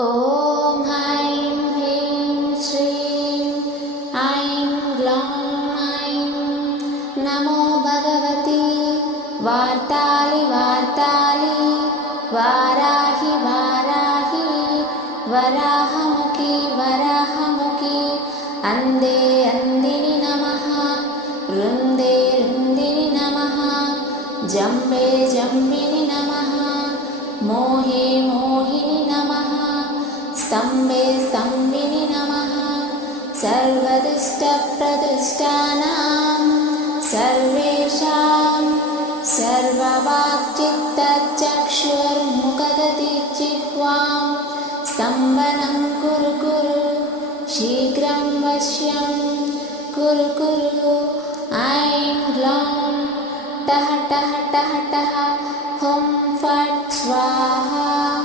ॐ ऐं ह्रीं श्रीं ऐं ग्लौं ऐं नमो भगवति वार्तालि वाराहि वराहमुखि अन्दिनि नमः रुन्दे नमः जम्बिनि नमः मोहिनि नमः स्तम्भिनि नमः सर्वदुष्टप्रदुष्टानां सर्वेषां सर्ववाक्चित्तचक्षुर्मुखगतिजिह्वां स्तम्भनं कुरु शीघ्रं वश्यं कुरु ऐं ग्लौं टः हुं फट् स्वाहा।